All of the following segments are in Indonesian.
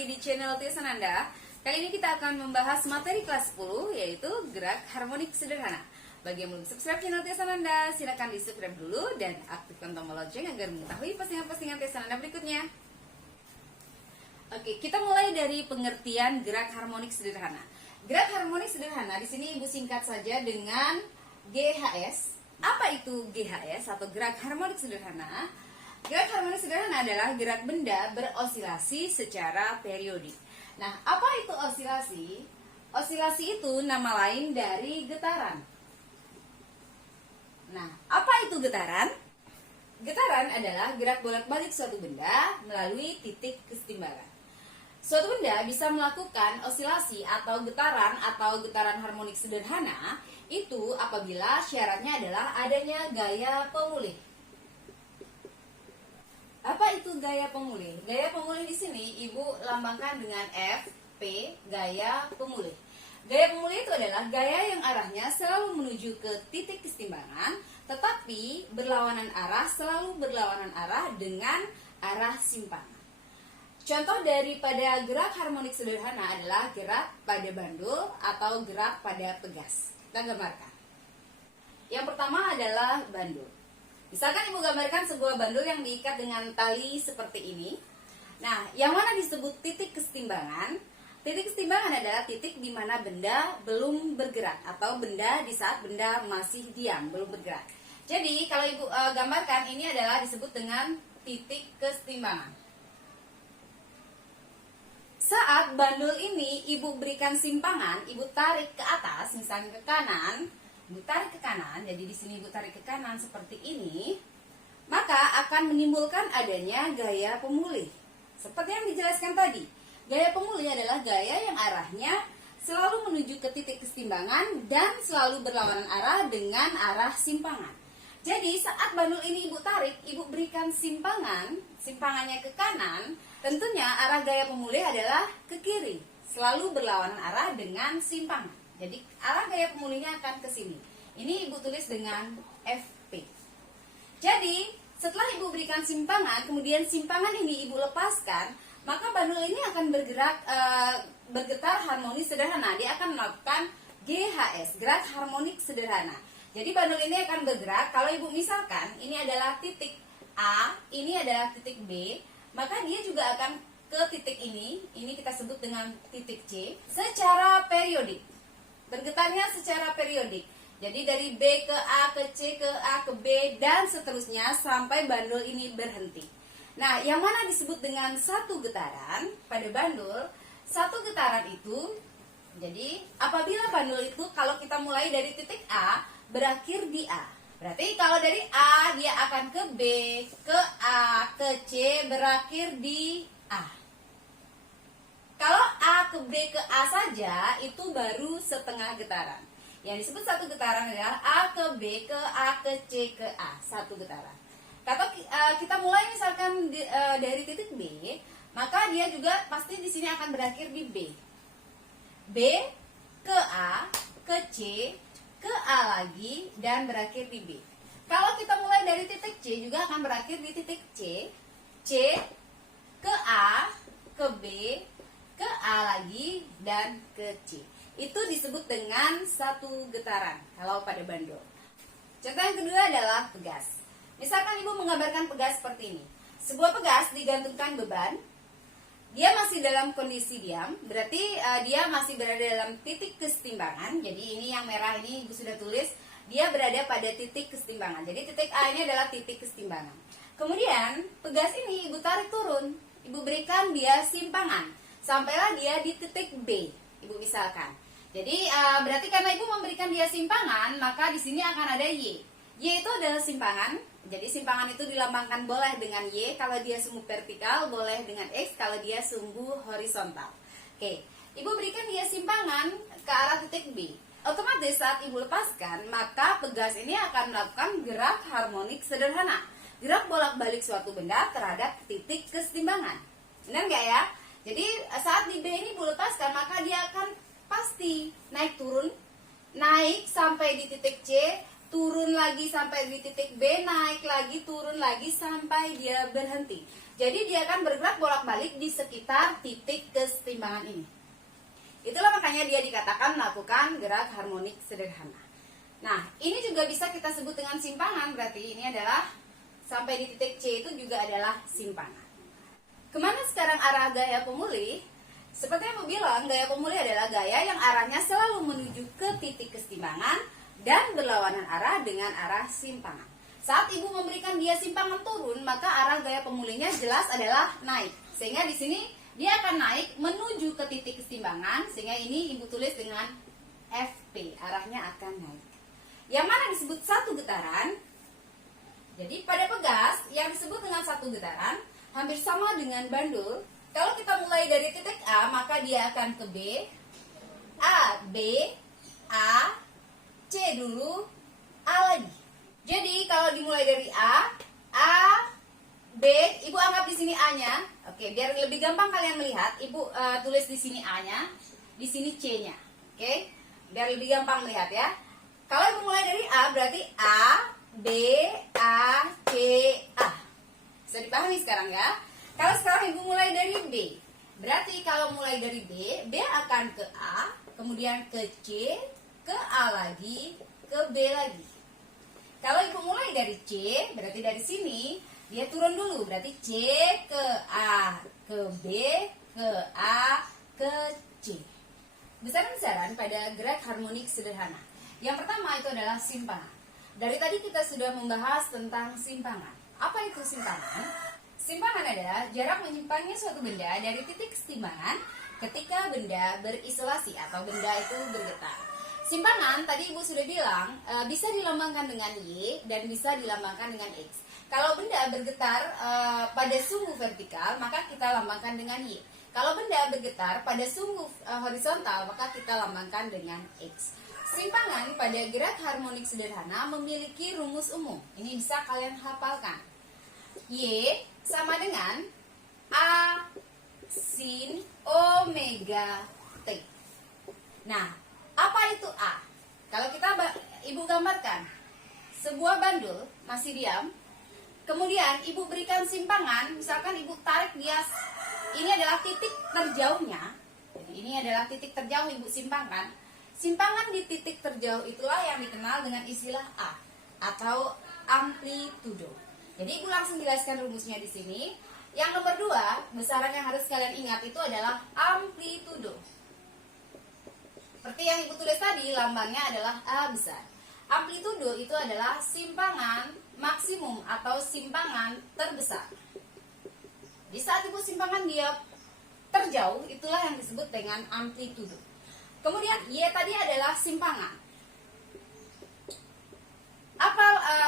lagi di channel Tiusan Anda. Kali ini kita akan membahas materi kelas 10, yaitu gerak harmonik sederhana. Bagi yang belum subscribe channel Tiusan Anda, silakan di subscribe dulu dan aktifkan tombol lonceng agar mengetahui postingan-postingan Tiusan Anda berikutnya. Oke, kita mulai dari pengertian gerak harmonik sederhana. Gerak harmonik sederhana di sini Ibu singkat saja dengan GHS. Apa itu GHS atau gerak harmonik sederhana? Gerak harmonik sederhana adalah gerak benda berosilasi secara periodik. Nah, apa itu osilasi? Osilasi itu nama lain dari getaran. Nah, apa itu getaran? Getaran adalah gerak bolak-balik suatu benda melalui titik kesetimbangan. Suatu benda bisa melakukan osilasi atau getaran harmonik sederhana itu apabila syaratnya adalah adanya gaya pemulih. Apa itu gaya pemulih? Gaya pemulih di sini Ibu lambangkan dengan F, P, gaya pemulih. Gaya pemulih itu adalah gaya yang arahnya selalu menuju ke titik kesetimbangan, tetapi selalu berlawanan arah dengan arah simpangan. Contoh daripada gerak harmonik sederhana adalah gerak pada bandul atau gerak pada pegas. Kita gambarkan. Yang pertama adalah bandul. Misalkan Ibu gambarkan sebuah bandul yang diikat dengan tali seperti ini. Nah, yang mana disebut titik kesetimbangan? Titik kesetimbangan adalah titik di mana benda belum bergerak atau benda di saat benda masih diam, belum bergerak. Jadi, kalau Ibu gambarkan ini adalah disebut dengan titik kesetimbangan. Saat bandul ini Ibu berikan simpangan, Ibu tarik ke atas, misalnya ke kanan, Ibu tarik ke kanan, jadi di sini Ibu tarik ke kanan seperti ini, maka akan menimbulkan adanya gaya pemulih. Seperti yang dijelaskan tadi, gaya pemulih adalah gaya yang arahnya selalu menuju ke titik kesetimbangan dan selalu berlawanan arah dengan arah simpangan. Jadi saat bandul ini Ibu tarik, Ibu berikan simpangannya ke kanan, tentunya arah gaya pemulih adalah ke kiri, selalu berlawanan arah dengan simpangan. Jadi arah gaya pemulihnya akan ke sini. Ini Ibu tulis dengan FP. Jadi setelah Ibu berikan simpangan, kemudian simpangan ini Ibu lepaskan, maka bandul ini akan bergetar harmonis sederhana. Dia akan melakukan GHS, gerak harmonik sederhana. Jadi bandul ini akan bergerak. Kalau Ibu misalkan ini adalah titik A, ini adalah titik B, maka dia juga akan ke titik ini kita sebut dengan titik C, secara periodik. Bergetarnya secara periodik. Jadi dari B ke A, ke C, ke A, ke B, dan seterusnya sampai bandul ini berhenti. Nah, yang mana disebut dengan satu getaran pada bandul? Satu getaran itu, jadi apabila bandul itu kalau kita mulai dari titik A, berakhir di A. Berarti kalau dari A, dia akan ke B, ke A, ke C, berakhir di A. Kalau A ke B ke A saja, itu baru setengah getaran. Yang disebut satu getaran adalah A ke B ke A ke C ke A, satu getaran. Kalau kita mulai misalkan dari titik B, maka dia juga pasti di sini akan berakhir di B. B ke A, ke C, ke A lagi, dan berakhir di B. Kalau kita mulai dari titik C, juga akan berakhir di titik C, C ke A, ke B, ke A lagi, dan ke C. Itu disebut dengan satu getaran kalau pada bandul. Contoh yang kedua adalah pegas. Misalkan Ibu menggambarkan pegas seperti ini. Sebuah pegas digantungkan beban. Dia masih dalam kondisi diam, berarti dia masih berada dalam titik kesetimbangan. Jadi ini yang merah ini Ibu sudah tulis, dia berada pada titik kesetimbangan. Jadi titik A ini adalah titik kesetimbangan. Kemudian pegas ini Ibu tarik turun, Ibu berikan dia simpangan, sampailah dia di titik B, Ibu misalkan. Jadi berarti karena Ibu memberikan dia simpangan, maka di sini akan ada Y. Y itu adalah simpangan. Jadi simpangan itu dilambangkan boleh dengan Y kalau dia sumbu vertikal, boleh dengan X kalau dia sumbu horizontal. Oke, Ibu berikan dia simpangan ke arah titik B. Otomatis saat Ibu lepaskan, maka pegas ini akan melakukan gerak harmonik sederhana. Gerak bolak-balik suatu benda terhadap titik kesetimbangan. Benar nggak ya? Jadi saat di B ini Ibu lepaskan, maka dia akan pasti naik turun, naik sampai di titik C, turun lagi sampai di titik B, naik lagi, turun lagi sampai dia berhenti. Jadi dia akan bergerak bolak-balik di sekitar titik kesetimbangan ini. Itulah makanya dia dikatakan melakukan gerak harmonik sederhana. Nah, ini juga bisa kita sebut dengan simpangan, berarti ini adalah sampai di titik C itu juga adalah simpangan. Kemana sekarang arah gaya pemulih? Seperti yang aku bilang, gaya pemulih adalah gaya yang arahnya selalu menuju ke titik kesetimbangan dan berlawanan arah dengan arah simpangan. Saat ibu memberikan dia simpangan turun, maka arah gaya pemulihnya jelas adalah naik. Sehingga di sini dia akan naik menuju ke titik kesetimbangan, sehingga ini ibu tulis dengan FP, arahnya akan naik. Yang mana disebut satu getaran. Jadi pada pegas yang disebut dengan satu getaran hampir sama dengan bandul. Kalau kita mulai dari titik A, maka dia akan ke B, A, B, A, C dulu, A lagi. Jadi kalau dimulai dari A, B, ibu anggap di sini A-nya. Oke, biar lebih gampang kalian melihat, ibu tulis di sini A-nya, di sini C-nya. Oke, biar lebih gampang melihat ya. Kalau ibu mulai dari A, berarti A, B, A, C, A. Bisa dipahami sekarang ya? Kalau sekarang ibu mulai dari B, berarti kalau mulai dari B, B akan ke A, kemudian ke C, ke A lagi, ke B lagi. Kalau ibu mulai dari C, berarti dari sini, dia turun dulu, berarti C ke A, ke B, ke A, ke C. Besaran-besaran pada gerak harmonik sederhana. Yang pertama itu adalah simpangan. Dari tadi kita sudah membahas tentang simpangan. Apa itu simpangan? Simpangan adalah jarak menyimpangnya suatu benda dari titik kesetimbangan ketika benda berisolasi atau benda itu bergetar. Simpangan tadi ibu sudah bilang bisa dilambangkan dengan Y dan bisa dilambangkan dengan X. Kalau benda bergetar pada sumbu vertikal, maka kita lambangkan dengan Y. Kalau benda bergetar pada sumbu horizontal, maka kita lambangkan dengan X. Simpangan pada gerak harmonik sederhana memiliki rumus umum. Ini bisa kalian hafalkan. Y sama dengan A sin omega T. Nah, apa itu A? Kalau kita ibu gambarkan sebuah bandul masih diam, kemudian ibu berikan simpangan, misalkan ibu tarik dia, ini adalah titik terjauhnya. Jadi ini adalah titik terjauh ibu simpangkan. Simpangan di titik terjauh itulah yang dikenal dengan istilah A atau amplitudo. Jadi ibu langsung jelaskan rumusnya di sini. Yang nomor 2, besaran yang harus kalian ingat itu adalah amplitudo. Seperti yang ibu tulis tadi, lambangnya adalah A besar. Amplitudo itu adalah simpangan maksimum atau simpangan terbesar. Di saat ibu simpangan dia terjauh, itulah yang disebut dengan amplitudo. Kemudian Y tadi adalah simpangan. Apa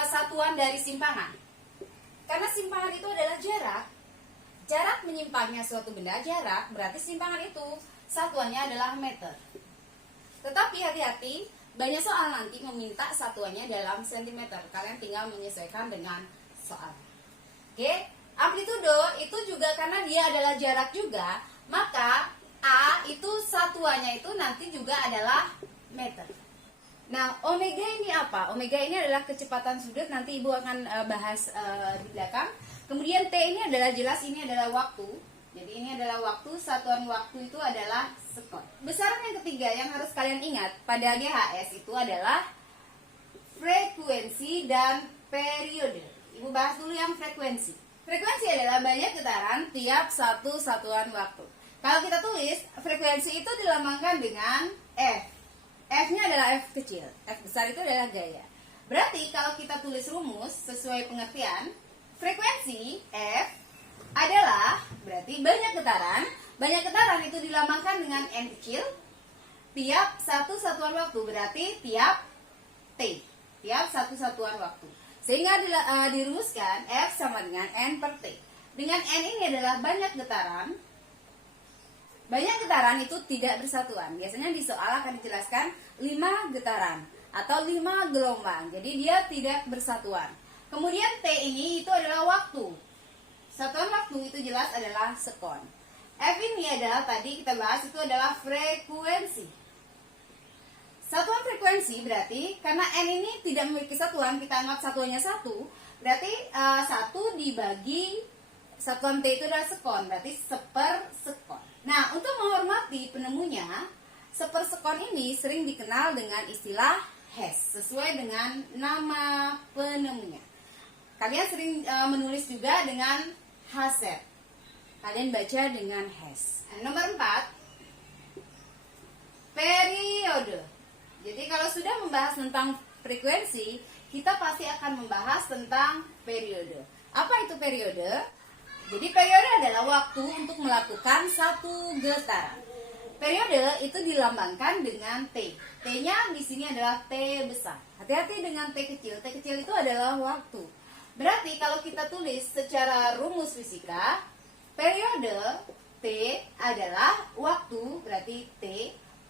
satuan dari simpangan? Karena simpangan itu adalah jarak. Jarak menyimpangnya suatu benda, jarak berarti simpangan itu satuannya adalah meter. Tetapi hati-hati, banyak soal nanti meminta satuannya dalam sentimeter. Kalian tinggal menyesuaikan dengan soal. Oke, amplitudo itu juga karena dia adalah jarak juga, maka A itu satuannya itu nanti juga adalah meter. Nah, omega ini apa? Omega ini adalah kecepatan sudut, nanti ibu akan bahas di belakang. Kemudian T ini adalah jelas, ini adalah waktu. Jadi ini adalah waktu, satuan waktu itu adalah sekon. Besaran yang ketiga yang harus kalian ingat pada GHS itu adalah frekuensi dan periode. Ibu bahas dulu yang frekuensi. Frekuensi adalah banyak getaran tiap satu satuan waktu. Kalau kita tulis, frekuensi itu dilambangkan dengan F. F-nya adalah F kecil. F besar itu adalah gaya. Berarti kalau kita tulis rumus sesuai pengertian, frekuensi F adalah berarti banyak getaran. Banyak getaran itu dilambangkan dengan N kecil tiap satu satuan waktu, berarti tiap T, tiap satu satuan waktu. Sehingga dirumuskan F sama dengan N per T. Dengan N ini adalah banyak getaran. Banyak getaran itu tidak bersatuan. Biasanya di soal akan dijelaskan 5 getaran atau 5 gelombang. Jadi dia tidak bersatuan. Kemudian T ini itu adalah waktu. Satuan waktu itu jelas adalah sekon. F ini adalah tadi kita bahas itu adalah frekuensi. Satuan frekuensi berarti karena N ini tidak memiliki satuan, kita anggap satuannya 1. Berarti 1 dibagi satuan T itu adalah sekon, berarti sepersekon. Nah, untuk menghormati penemunya, sepersekon ini sering dikenal dengan istilah Hess, sesuai dengan nama penemunya. Kalian sering menulis juga dengan Haset. Kalian baca dengan Hess. Nomor 4, periode. Jadi kalau sudah membahas tentang frekuensi, kita pasti akan membahas tentang periode. Apa itu periode? Jadi periode adalah waktu untuk melakukan satu getaran. Periode itu dilambangkan dengan T. T-nya di sini adalah T besar. Hati-hati dengan T kecil. T kecil itu adalah waktu. Berarti kalau kita tulis secara rumus fisika, periode T adalah waktu, berarti T,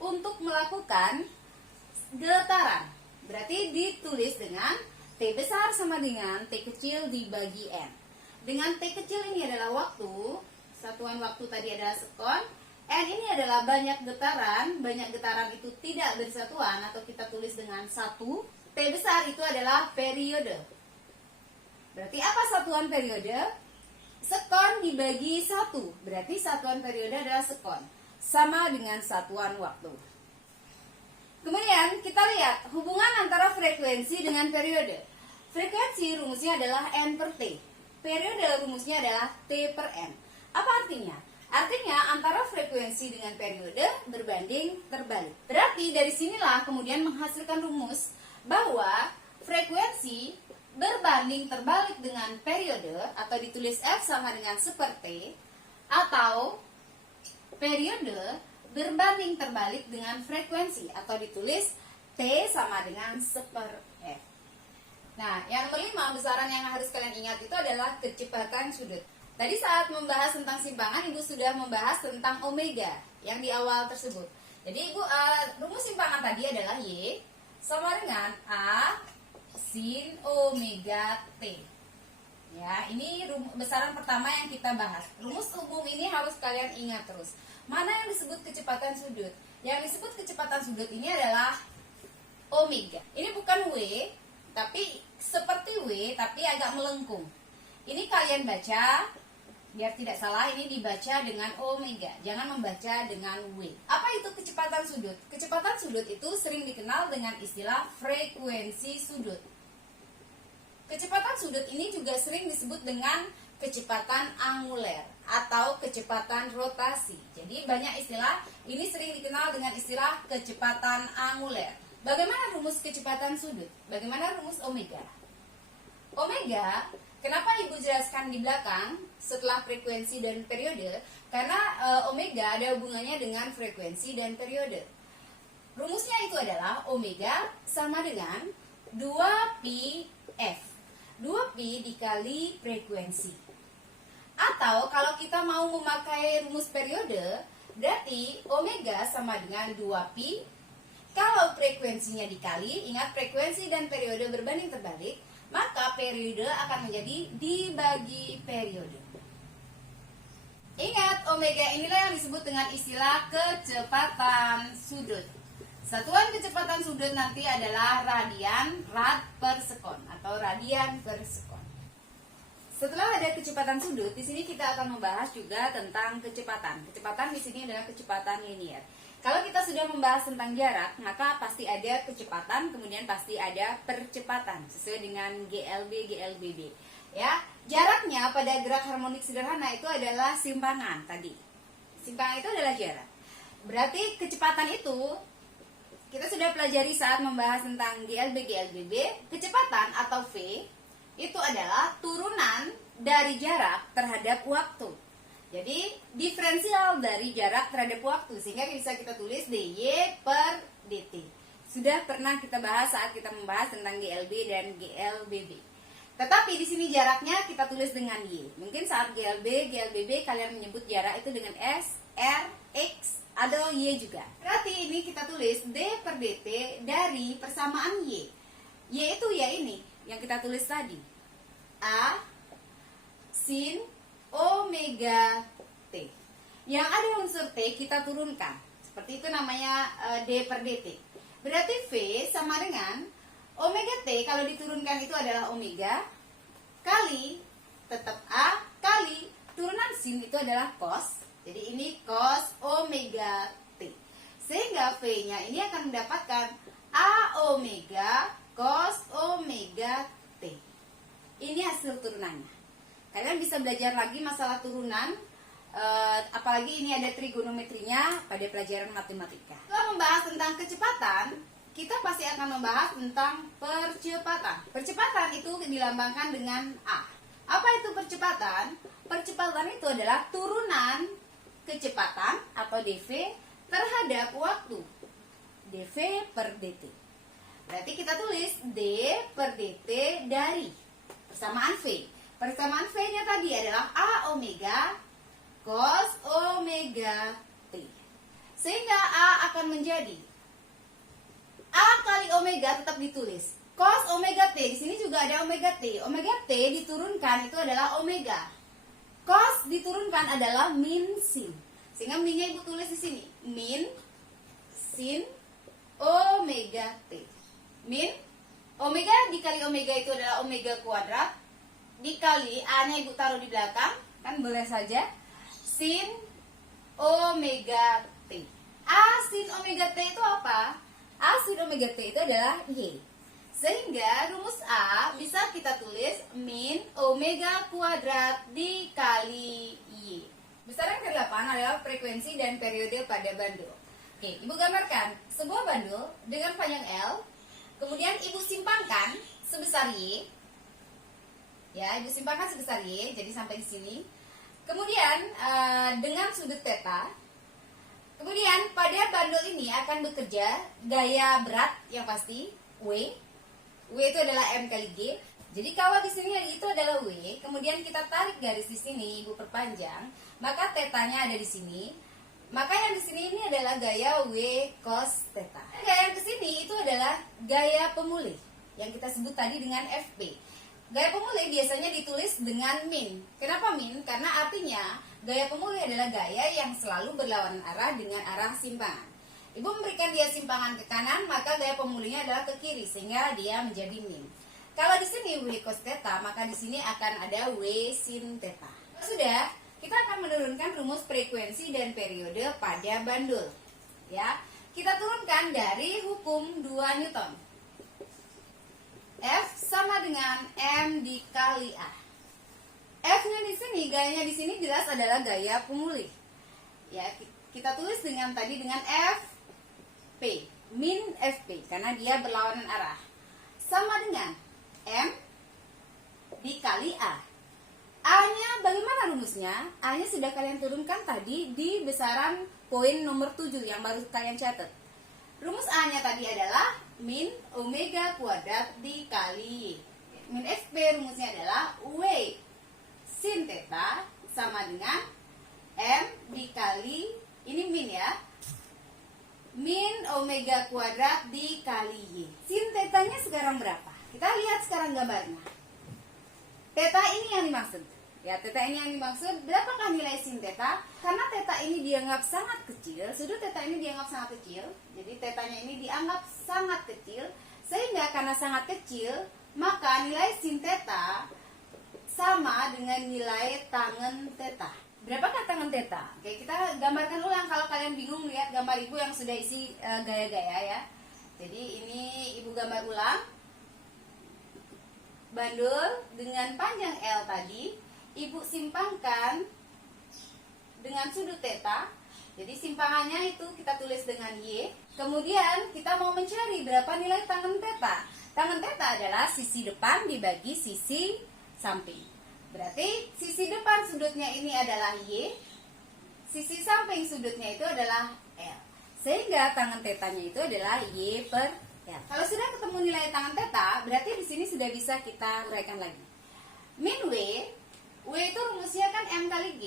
untuk melakukan getaran. Berarti ditulis dengan T besar sama dengan T kecil dibagi N. Dengan T kecil ini adalah waktu, satuan waktu tadi adalah sekon, N ini adalah banyak getaran itu tidak bersatuan atau kita tulis dengan 1, T besar itu adalah periode. Berarti apa satuan periode? Sekon dibagi 1, berarti satuan periode adalah sekon, sama dengan satuan waktu. Kemudian kita lihat hubungan antara frekuensi dengan periode. Frekuensi rumusnya adalah N per T. Periode rumusnya adalah T per N. Apa artinya? Artinya antara frekuensi dengan periode berbanding terbalik. Berarti dari sinilah kemudian menghasilkan rumus bahwa frekuensi berbanding terbalik dengan periode atau ditulis F sama dengan seperti, atau periode berbanding terbalik dengan frekuensi atau ditulis T sama dengan seper F. Nah, yang kelima besaran yang harus kalian ingat itu adalah kecepatan sudut. Tadi saat membahas tentang simpangan, Ibu sudah membahas tentang omega yang di awal tersebut. Jadi Ibu, rumus simpangan tadi adalah Y sama dengan A sin omega T. Ya, ini besaran pertama yang kita bahas. Rumus umum ini harus kalian ingat terus. Mana yang disebut kecepatan sudut? Yang disebut kecepatan sudut ini adalah omega. Ini bukan W, tapi seperti W, tapi agak melengkung. Ini kalian baca, biar tidak salah, ini dibaca dengan omega. Jangan membaca dengan W. Apa itu kecepatan sudut? Kecepatan sudut itu sering dikenal dengan istilah frekuensi sudut. Kecepatan sudut ini juga sering disebut dengan kecepatan anguler atau kecepatan rotasi. Jadi banyak istilah, ini sering dikenal dengan istilah kecepatan anguler. Bagaimana rumus kecepatan sudut? Bagaimana rumus omega? Omega, kenapa Ibu jelaskan di belakang setelah frekuensi dan periode? Karena omega ada hubungannya dengan frekuensi dan periode. Rumusnya itu adalah omega sama dengan 2pi F. 2pi dikali frekuensi. Atau kalau kita mau memakai rumus periode, berarti omega sama dengan 2pi. Kalau frekuensinya dikali, ingat frekuensi dan periode berbanding terbalik, maka periode akan menjadi dibagi periode. Ingat, omega inilah yang disebut dengan istilah kecepatan sudut. Satuan kecepatan sudut nanti adalah radian rad per sekon atau radian per sekon. Setelah ada kecepatan sudut, di sini kita akan membahas juga tentang kecepatan. Kecepatan di sini adalah kecepatan linier. Kalau kita sudah membahas tentang jarak, maka pasti ada kecepatan, kemudian pasti ada percepatan sesuai dengan GLB, GLBB. Ya, jaraknya pada gerak harmonik sederhana itu adalah simpangan tadi. Simpangan itu adalah jarak. Berarti kecepatan itu kita sudah pelajari saat membahas tentang GLB, GLBB. Kecepatan atau V itu adalah turunan dari jarak terhadap waktu. Jadi diferensial dari jarak terhadap waktu, sehingga bisa kita tulis dy per dt. Sudah pernah kita bahas saat kita membahas tentang GLB dan GLBB. Tetapi di sini jaraknya kita tulis dengan y. Mungkin saat GLB, GLBB kalian menyebut jarak itu dengan s, r, x, atau y juga. Berarti ini kita tulis d per dt dari persamaan y. Y itu ya ini yang kita tulis tadi. A sin omega t. Yang ada unsur t kita turunkan. Seperti itu namanya d per dt. Berarti v sama dengan omega t kalau diturunkan itu adalah omega kali tetap a kali turunan sin itu adalah cos. Jadi ini cos omega T. Sehingga V-nya ini akan mendapatkan A omega cos omega T. Ini hasil turunannya. Kalian bisa belajar lagi masalah turunan, apalagi ini ada trigonometrinya pada pelajaran matematika. Setelah membahas tentang kecepatan, kita pasti akan membahas tentang percepatan. Percepatan itu dilambangkan dengan A. Apa itu percepatan? Percepatan itu adalah turunan kecepatan atau dv terhadap waktu. dv per dt. Berarti kita tulis d per dt dari persamaan v. Persamaan v-nya tadi adalah A omega cos omega T. Sehingga A akan menjadi A kali omega tetap ditulis. Cos omega T, di sini juga ada omega T. Omega T diturunkan itu adalah omega. Cos diturunkan adalah min sin. Sehingga minnya ibu tulis di sini. Min sin omega T. Min omega dikali omega itu adalah omega kuadrat. Dikali A-nya ibu taruh di belakang, kan boleh saja. Sin omega T. A sin omega T itu apa? A sin omega T itu adalah Y. Sehingga rumus A bisa kita tulis min omega kuadrat dikali Y. Besaran ke-8 adalah frekuensi dan periode pada bandul. Oke, ibu gambarkan sebuah bandul dengan panjang L. Kemudian ibu simpangkan sebesar Y. Ya, ibu simpangkan sebesar Y, jadi sampai di sini. Kemudian dengan sudut theta. Kemudian pada bandul ini akan bekerja gaya berat yang pasti W. W itu adalah M kali G. Jadi kalau di sini itu adalah W, kemudian kita tarik garis di sini, ibu perpanjang, maka tetanya ada di sini. Maka yang di sini ini adalah gaya W cos theta. Gaya yang ke sini itu adalah gaya pemulih yang kita sebut tadi dengan FP. Gaya pemulih biasanya ditulis dengan min. Kenapa min? Karena artinya gaya pemulih adalah gaya yang selalu berlawanan arah dengan arah simpangan. Ibu memberikan dia simpangan ke kanan, maka gaya pemulihnya adalah ke kiri, sehingga dia menjadi min. Kalau di sini W cos theta, maka di sini akan ada W sin theta. Sudah, kita akan menurunkan rumus frekuensi dan periode pada bandul. Ya, kita turunkan dari hukum 2 Newton. F sama dengan M dikali A. F-nya di sini, gayanya di sini jelas adalah gaya pemulih. Ya, kita tulis dengan tadi dengan FP, min FP karena dia berlawanan arah. Sama dengan M dikali A. A-nya bagaimana rumusnya? A-nya sudah kalian turunkan tadi di besaran poin nomor 7 yang baru kalian catat. Rumus A-nya tadi adalah min omega kuadrat dikali Y. Min FP rumusnya adalah W sin theta sama dengan M dikali, ini min ya, min omega kuadrat dikali Y. Sin tetanya sekarang berapa? Kita lihat sekarang gambarnya. Theta ini yang dimaksud. Ya, theta ini yang dimaksud. Berapakah nilai sin theta? Karena theta ini dianggap sangat kecil, sudut theta ini dianggap sangat kecil. Jadi tetanya ini dianggap sangat kecil, sehingga karena sangat kecil, maka nilai sin theta sama dengan nilai tangen theta. Berapakah tangen theta? Oke, kita gambarkan ulang kalau kalian bingung lihat gambar ibu yang sudah isi gaya-gaya ya. Jadi ini ibu gambar ulang. Bandul dengan panjang L tadi, ibu simpangkan dengan sudut theta. Jadi simpangannya itu kita tulis dengan Y. Kemudian kita mau mencari berapa nilai tangen theta. Tangen theta adalah sisi depan dibagi sisi samping. Berarti sisi depan sudutnya ini adalah Y, sisi samping sudutnya itu adalah L. Sehingga tangen tetanya itu adalah Y per L. Kalau sudah ketemu nilai tangen theta, berarti di sini sudah bisa kita uraikan lagi. Min W itu rumusnya kan M kali G.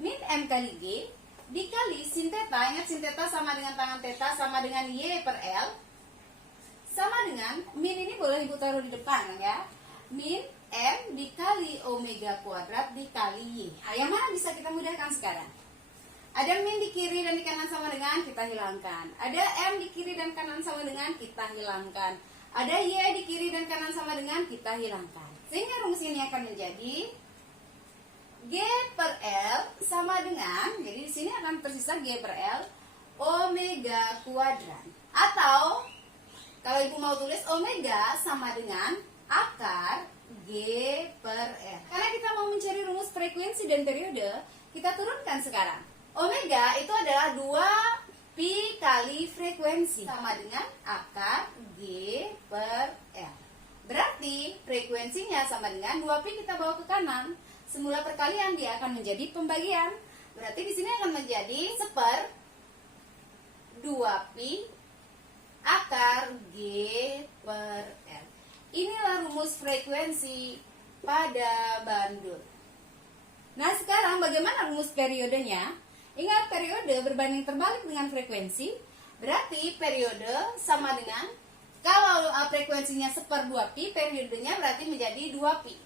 Min M kali G dikali sin theta. Ingat sin theta sama dengan tangen theta sama dengan Y per L. Sama dengan, min ini boleh ibu taruh di depan ya. Min M dikali omega kuadrat dikali Y. Nah, yang mana bisa kita mudahkan sekarang? Ada min di kiri dan di kanan sama dengan, kita hilangkan. Ada M di kiri dan kanan sama dengan, kita hilangkan. Ada Y di kiri dan kanan sama dengan, kita hilangkan. Sehingga rumus ini akan menjadi G per L sama dengan, jadi di sini akan tersisa G per L omega kuadrat. Atau kalau ibu mau tulis omega sama dengan akar G per L. Karena kita mau mencari rumus frekuensi dan periode, kita turunkan sekarang. Omega itu adalah 2pi kali frekuensi sama dengan akar G per L. Berarti frekuensinya sama dengan 2pi kita bawa ke kanan. Semula perkalian dia akan menjadi pembagian. Berarti di sini akan menjadi seper 2pi akar G per L. Inilah rumus frekuensi pada bandul. Nah, sekarang bagaimana rumus periodenya? Ingat, periode berbanding terbalik dengan frekuensi. Berarti periode sama dengan, kalau frekuensinya seper 2pi, periodenya berarti menjadi 2pi.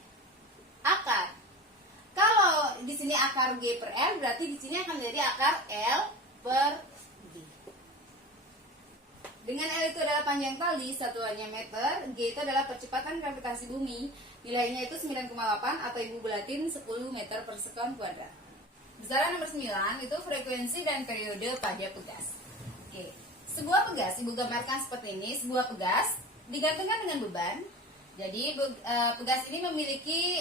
Akar. Kalau di sini akar G per L, berarti di sini akan menjadi akar L per G. Dengan L itu adalah panjang tali, satuannya meter, G itu adalah percepatan gravitasi bumi, nilainya itu 9,8 atau ibu bulatin 10 meter per sekon kuadrat. Besaran nomor 9 itu frekuensi dan periode pada pegas. Oke. Sebuah pegas, ibu gambarkan seperti ini, sebuah pegas digantungkan dengan beban. Jadi pegas ini memiliki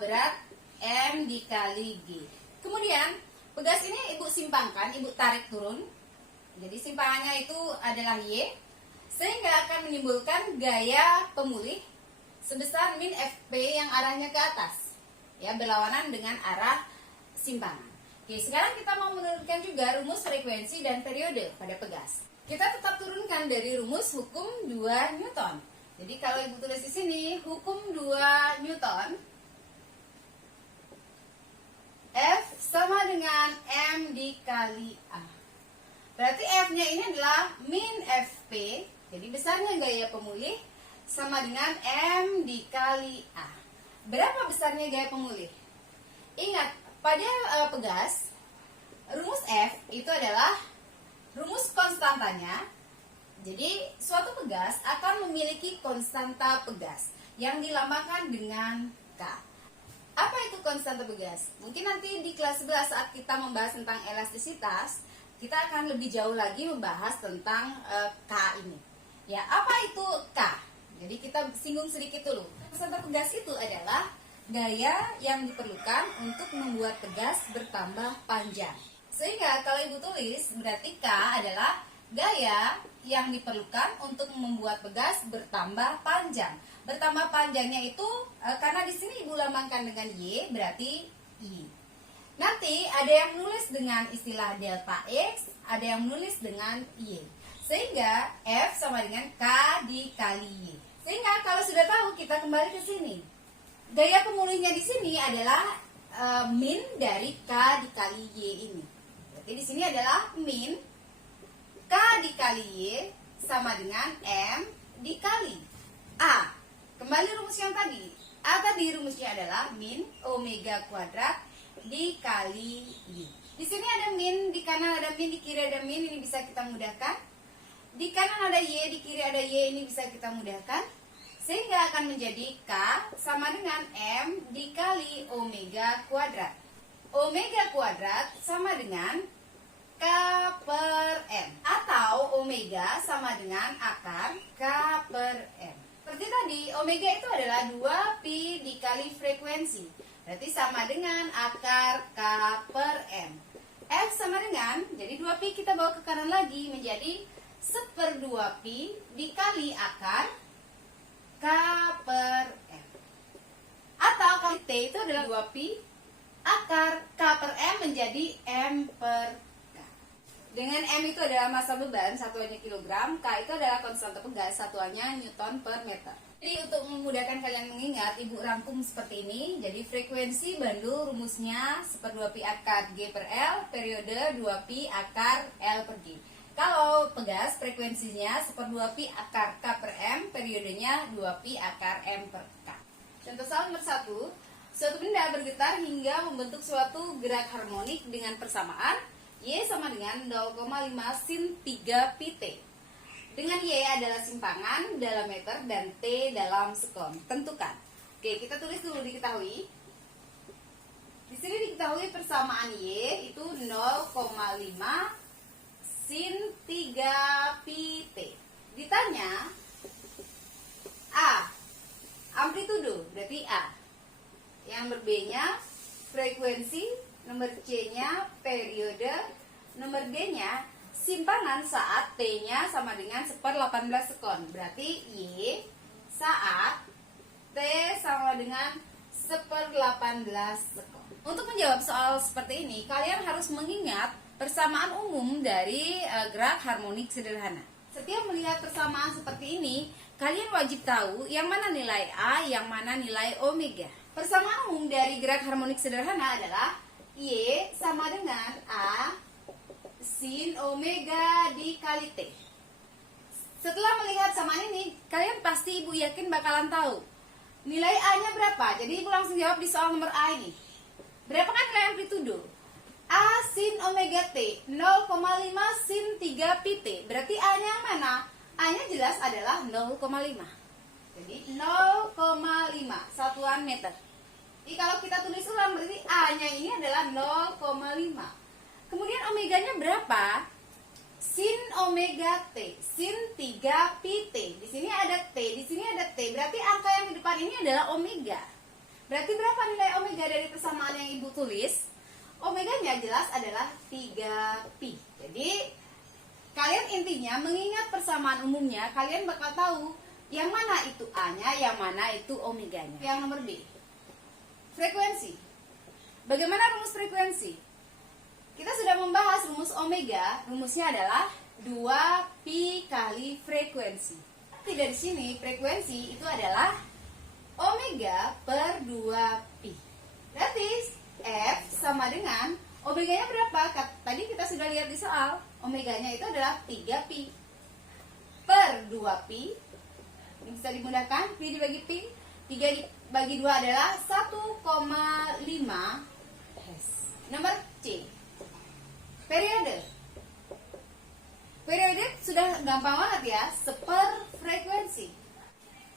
berat M dikali G. Kemudian pegas ini ibu simpangkan, ibu tarik turun. Jadi simpangannya itu adalah Y, sehingga akan menimbulkan gaya pemulih sebesar min Fp yang arahnya ke atas, ya, berlawanan dengan arah simpangan. Oke, sekarang kita mau menurunkan juga rumus frekuensi dan periode pada pegas. Kita tetap turunkan dari rumus hukum 2 Newton. Jadi kalau ibu tulis di sini hukum 2 Newton, F sama dengan M dikali A. Berarti F-nya ini adalah min Fp, jadi besarnya gaya pemulih sama dengan M dikali A. Berapa besarnya gaya pemulih? Ingat, pada pegas, rumus F itu adalah rumus konstantanya. Jadi suatu pegas akan memiliki konstanta pegas yang dilambangkan dengan K. Apa itu konstanta pegas? Mungkin nanti di kelas 11 saat kita membahas tentang elastisitas, kita akan lebih jauh lagi membahas tentang K ini. Ya, apa itu K? Jadi kita singgung sedikit dulu. Konstanta pegas itu adalah gaya yang diperlukan untuk membuat pegas bertambah panjang. Sehingga kalau ibu tulis, berarti K adalah gaya yang diperlukan untuk membuat pegas bertambah panjang. Bertambah panjangnya itu karena di sini ibu lambangkan dengan Y, berarti I. Nanti ada yang nulis dengan istilah delta X, ada yang nulis dengan Y. Sehingga F sama dengan K dikali Y. Sehingga kalau sudah tahu, kita kembali ke sini. Gaya pemulihnya di sini adalah min dari K dikali Y ini. Jadi di sini adalah min K dikali Y sama dengan M dikali A. Kembali rumus yang tadi. A tadi rumusnya adalah min omega kuadrat dikali Y. Di sini ada min, di kanan ada min, di kiri ada min, ini bisa kita mudahkan. Di kanan ada Y, di kiri ada Y, ini bisa kita mudahkan. Sehingga akan menjadi K sama dengan M dikali omega kuadrat. Omega kuadrat sama dengan K per M. Atau omega sama dengan akar K per M. Seperti tadi, omega itu adalah 2pi dikali frekuensi. Berarti sama dengan akar K per M. F sama dengan, jadi 2pi kita bawa ke kanan lagi menjadi seper 2pi dikali akar K per M. Atau kali T itu adalah 2pi akar K per M menjadi M per K. Dengan M itu adalah massa beban, satuannya kilogram, K itu adalah konstanta pegas, satuannya Newton per meter. Jadi untuk memudahkan kalian mengingat, ibu rangkum seperti ini. Jadi frekuensi bandul rumusnya seper 2pi akar G per L, periode 2pi akar L per G. Kalau pegas frekuensinya seper 2pi akar K per M, periodenya 2pi akar M per K. Contoh soal nomor 1, suatu benda bergetar hingga membentuk suatu gerak harmonik dengan persamaan Y sama dengan 0,5 sin 3 pi T. Dengan Y adalah simpangan dalam meter dan T dalam sekon. Tentukan. Oke, kita tulis dulu diketahui. Di sini diketahui persamaan Y itu 0,5 sin 3 pi T. Ditanya A, amplitudo, berarti A. Yang nomor B-nya frekuensi, nomor C-nya periode, nomor D-nya simpangan saat T-nya sama dengan 1/18 sekon. Berarti Y saat T sama dengan 1/18 sekon. Untuk menjawab soal seperti ini, kalian harus mengingat persamaan umum dari gerak harmonik sederhana. Setiap melihat persamaan seperti ini, kalian wajib tahu yang mana nilai A, yang mana nilai omega. Persamaan umum dari gerak harmonik sederhana adalah Y sama dengan A sin omega dikali T. Setelah melihat samaan ini, kalian pasti ibu yakin bakalan tahu nilai A-nya berapa. Jadi ibu langsung jawab di soal nomor A ini. Berapa kan nilai amplitudo? A sin omega T 0,5 sin 3 pi T. Berarti A-nya yang mana? A-nya jelas adalah 0,5. Jadi 0,5 satuan meter. Jadi kalau kita tulis ulang berarti A-nya ini adalah 0,5. Kemudian omeganya berapa? Sin omega T, sin 3 pi T. Di sini ada T, di sini ada T. Berarti angka yang di depan ini adalah omega. Berarti berapa nilai omega dari persamaan yang ibu tulis? Omeganya jelas adalah 3 pi. Jadi kalian intinya mengingat persamaan umumnya, kalian bakal tahu yang mana itu A-nya, yang mana itu omeganya. Yang nomor B, frekuensi. Bagaimana rumus frekuensi? Kita sudah membahas rumus omega. Rumusnya adalah 2 pi kali frekuensi. Tidak di sini frekuensi itu adalah omega per 2 pi. Berarti F sama dengan omeganya berapa? Tadi kita sudah lihat di soal. Omeganya itu adalah 3 pi per 2 pi. Ini bisa dimudahkan, pi dibagi pi. 3 dibagi 2 adalah 1,5 S. Nomor C, periode. Periode sudah gampang banget ya, seper frekuensi.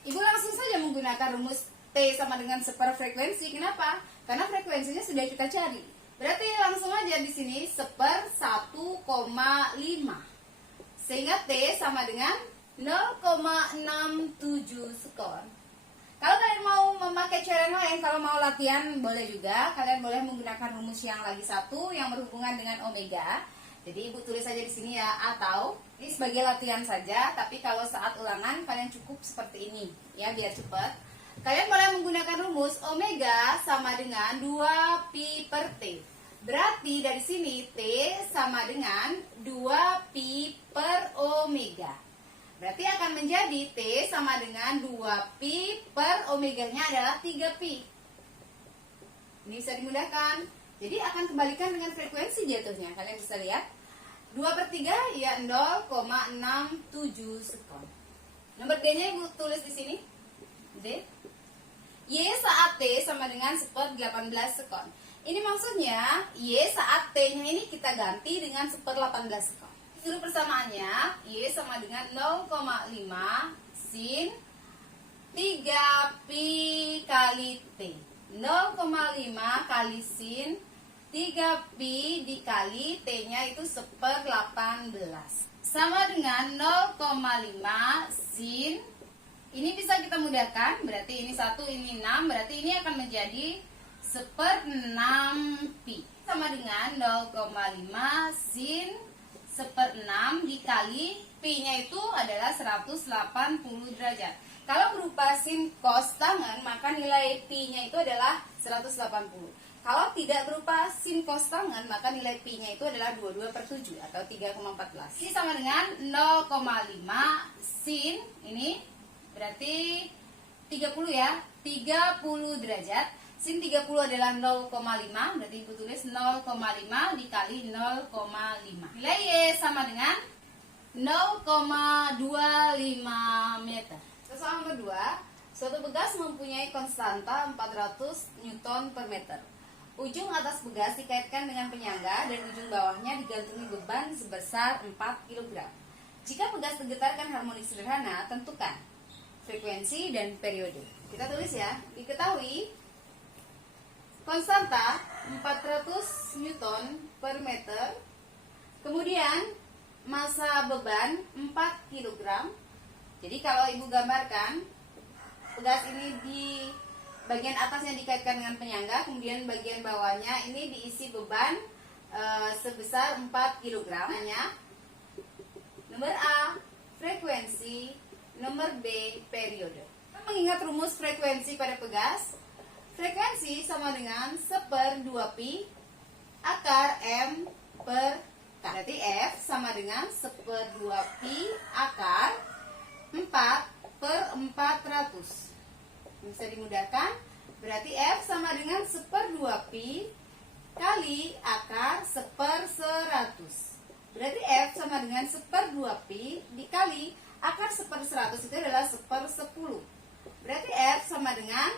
Ibu langsung saja menggunakan rumus T sama dengan seper frekuensi. Kenapa? Karena frekuensinya sudah kita cari. Berarti langsung aja di sini seper 1,5. Sehingga T sama dengan 0,67 sekon. Kalau kalian mau memakai cara lain, kalau mau latihan boleh juga. Kalian boleh menggunakan rumus yang lagi satu yang berhubungan dengan omega. Jadi ibu tulis saja di sini ya, atau ini sebagai latihan saja. Tapi kalau saat ulangan kalian cukup seperti ini ya, biar cepat. Kalian boleh menggunakan rumus omega sama dengan 2 pi per T. Berarti dari sini T sama dengan 2 pi per omega. Berarti akan menjadi T sama dengan 2 pi per omeganya adalah 3 pi. Ini bisa dimudahkan. Jadi akan kembalikan dengan frekuensi jatuhnya. Kalian bisa lihat 2/3 ya 0,67 sekon. Nomor D-nya ibu tulis di sini. D. Y saat T sama dengan 1/18 sekon. Ini maksudnya Y saat T-nya ini kita ganti dengan 1/18 sekon. Dulu persamaannya Y sama dengan 0,5 sin 3 pi kali T. 0,5 kali sin 3 pi dikali T-nya itu 1/18 sama dengan 0,5 sin. Ini bisa kita mudahkan, berarti ini 1, ini 6, berarti ini akan menjadi 1/6 pi sama dengan 0,5 sin 1/6 dikali pi-nya itu adalah 180 derajat. Kalau berupa sin cos tangen, maka nilai pi-nya itu adalah 180. Kalau tidak berupa sin cos tangen, maka nilai pi-nya itu adalah 22/7 atau 3,14. Ini sama dengan 0,5 sin, ini berarti 30 ya, 30 derajat. Sin 30 adalah 0,5, berarti ibu tulis 0,5 dikali 0,5. Nilai Y sama dengan 0,25 meter. Soal nomor 2, suatu begas mempunyai konstanta 400 Newton per meter. Ujung atas begas dikaitkan dengan penyangga dan ujung bawahnya digantungi beban sebesar 4 kg. Jika begas tergetarkan harmonik sederhana, tentukan frekuensi dan periode. Kita tulis ya, diketahui konstanta 400 Newton per meter. Kemudian massa beban 4 kg. Jadi kalau ibu gambarkan, pegas ini di bagian atasnya dikaitkan dengan penyangga, kemudian bagian bawahnya ini diisi beban sebesar 4 kg. Nomor A, frekuensi. Nomor B, periode. Mengingat rumus frekuensi pada pegas, frekuensi sama dengan 1/2pi akar M per K. Berarti F sama dengan 1/2pi akar 4/400. Bisa dimudahkan, berarti F sama dengan 1/2pi kali akar 1/100. Berarti F sama dengan 1/2pi dikali akar 1/100 itu adalah 1/10. Berarti F sama dengan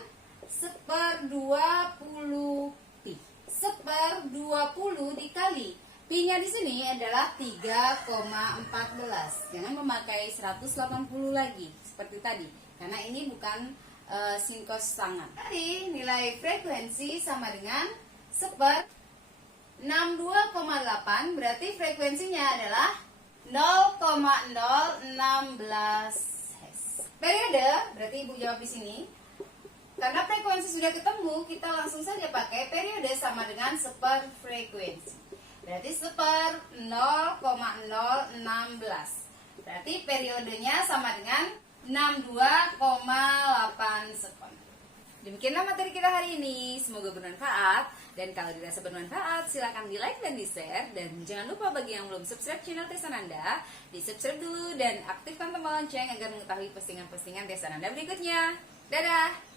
1/20pi. 1/20 dikali pi-nya di sini adalah 3,14. Jangan memakai 180 lagi seperti tadi, karena ini bukan sinkos tangan. Jadi nilai frekuensi sama dengan 1/62,8, berarti frekuensinya adalah 0,016 Hz. Periode, berarti ibu jawab di sini. Karena frekuensi sudah ketemu, kita langsung saja pakai periode sama dengan 1/frekuensi. Berarti 1/0,016. Berarti periodenya sama dengan 62,8 sekon. Demikianlah materi kita hari ini. Semoga bermanfaat. Dan kalau dirasa bermanfaat, silakan di like dan di share. Dan jangan lupa bagi yang belum subscribe channel Tes Ananda, di subscribe dulu dan aktifkan tombol lonceng agar mengetahui postingan-postingan Tes Ananda berikutnya. Dadah!